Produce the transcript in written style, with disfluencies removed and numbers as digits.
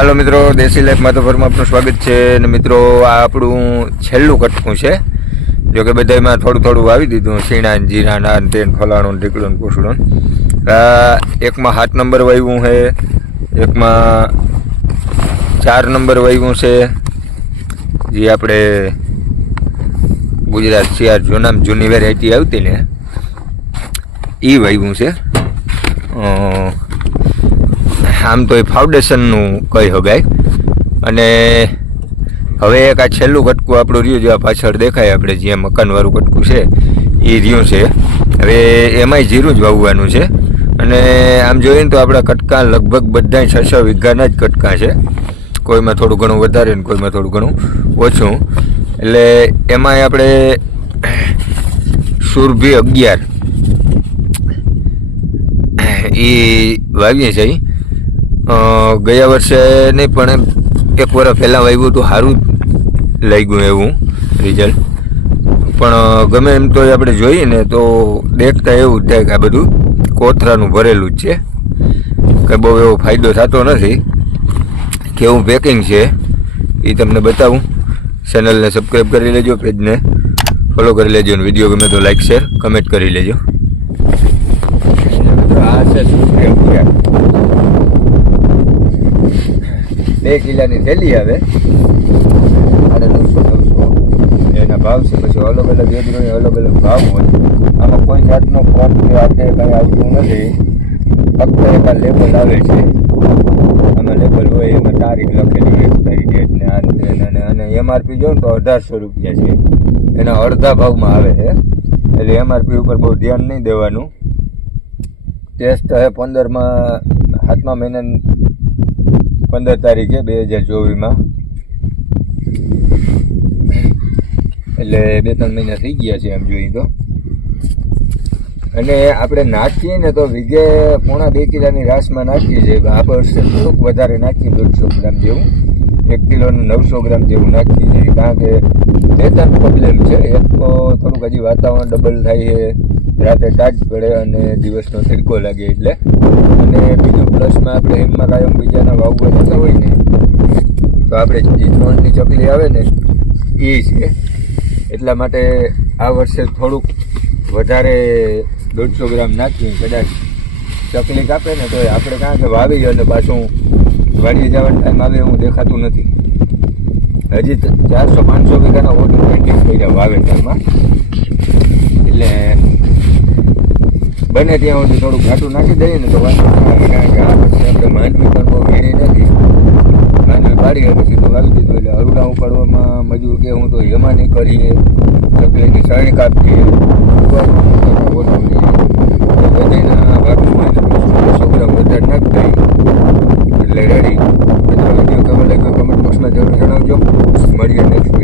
હાલો મિત્રો, દેશી લાઈફમાં તો ફરમાં આપનું સ્વાગત છે. અને મિત્રો, આ આપણું છેલ્લું કટકું છે. જોકે બધામાં થોડું થોડું વાવી દીધું, સીણા જીરા નાન તેન ફલાણું ઢીકડું પૂછડું. એકમાં 7 નંબર વાવ્યું છે, એકમાં 4 નંબર વાવ્યું છે. જે આપણે ગુજરાત શિયાર જૂની વેરાયટી આવતી ને એ વાવ્યું છે. આમ તો એ ફાઉન્ડેશનનું કહી શકાય. અને હવે એક આ છેલ્લું કટકું આપણું રહ્યું, જે આ પાછળ દેખાય આપણે જે મકાનવાળું કટકું છે એ રહ્યું છે. હવે એમાંય જીરું જ વાવવાનું છે. અને આમ જોઈએ ને તો આપણા કટકા લગભગ બધા 6 વીઘાના જ કટકા છે. કોઈમાં થોડું ઘણું વધારે ને કોઈમાં થોડું ઘણું ઓછું. એટલે એમાંય આપણે સુરભી 11 એ વાવીએ છીએ. ગયા વર્ષે નહીં પણ 1 વર્ષ પહેલાં વાવ્યું હતું, સારું લાગ્યું એવું રિઝલ્ટ. પણ ગમે એમ તો આપણે જોઈએ ને તો દેખતા એવું જ થાય કે આ બધું કોથરાનું ભરેલું જ છે, કંઈ બહુ એવો ફાયદો થતો નથી. કેવું પેકિંગ છે એ તમને બતાવું. ચેનલને સબસ્ક્રાઈબ કરી લેજો, પેજને ફોલો કરી લેજો, અને વિડીયો ગમે તો લાઈક શેર કમેન્ટ કરી લેજો. આ છે 2 કિલોની થેલી આવે, 950 એના ભાવ છે. પછી અલગ અલગ યોજનાની અલગ અલગ ભાવ હોય. આમાં કોઈ જાતનો ફોર્મ કે આજે કંઈ આવતું નથી, ફક્ત એક લેબલ આવે છે. આમાં લેબલ હોય એમાં તારીખ લખેલી, એક્સપાયરી ડેટ ને આ અને MRP જો ને તો 1800 રૂપિયા છે. એના અડધા ભાવમાં આવે છે. એટલે MRP ઉપર બહુ ધ્યાન નહીં દેવાનું. ટેસ્ટ છે 7મા મહિનાની 15 તારીખે 2024માં. એટલે 2-3 મહિના થઈ ગયા છે એમ જોઈએ તો. અને આપણે નાખીએ ને તો વીઘે 1.5-2 કિલોની રાસમાં નાખીએ છીએ. આ વર્ષે થોડુંક વધારે નાખીએ, 150 ગ્રામ જેવું, 1 કિલોનું 900 ગ્રામ જેવું નાખીએ છીએ. કારણ કે 2-3 પ્રોબ્લેમ છે. એક તો થોડુંક હજી વાતાવરણ ડબલ થાય છે, રાતે ટાટ પડે અને દિવસનો તડકો લાગે એટલે. અને બીજું પ્લસમાં આપણે એમમાં કાયમ બીજાના વાવવા જતા હોય ને તો આપણે જે ત્રણની ચકલી આવે ને એ છે. એટલા માટે આ વર્ષે થોડુંક વધારે 150 ગ્રામ નાખીએ. કદાચ ચકલી કાપે ને તો આપણે કાં કે વાવી અને પાછું વાડીએ જવાનો ટાઈમ આવે એવું દેખાતું નથી. હજી 400-500 વીઘાના ઓટોમેટિક કર્યા વાવેતરમાં. એટલે બને ત્યાં સુધી થોડુંક ઘાટું નાખી દઈએ ને તો વાંધો ના આવે. કારણ કે આ પછી આપણે માંડવી પણ બહુ વીણી નથી, માંડવી પાડી અને સીધું વાવી દીધું. એટલે અરુડા ઉપાડવામાં મજૂર કે હું તો એમાં નહીં કરીએ, ચકલીની સળી કાપીએ, બધાના ભાગમાં 200 ગ્રામ વધારે નાખી દઈએ એટલે રેડી. મિત્રો, વિડીયો કેવો લાગ્યો કમેન્ટ બોક્સમાં જરૂર જણાવજો. મળીએ નેક્સ્ટ.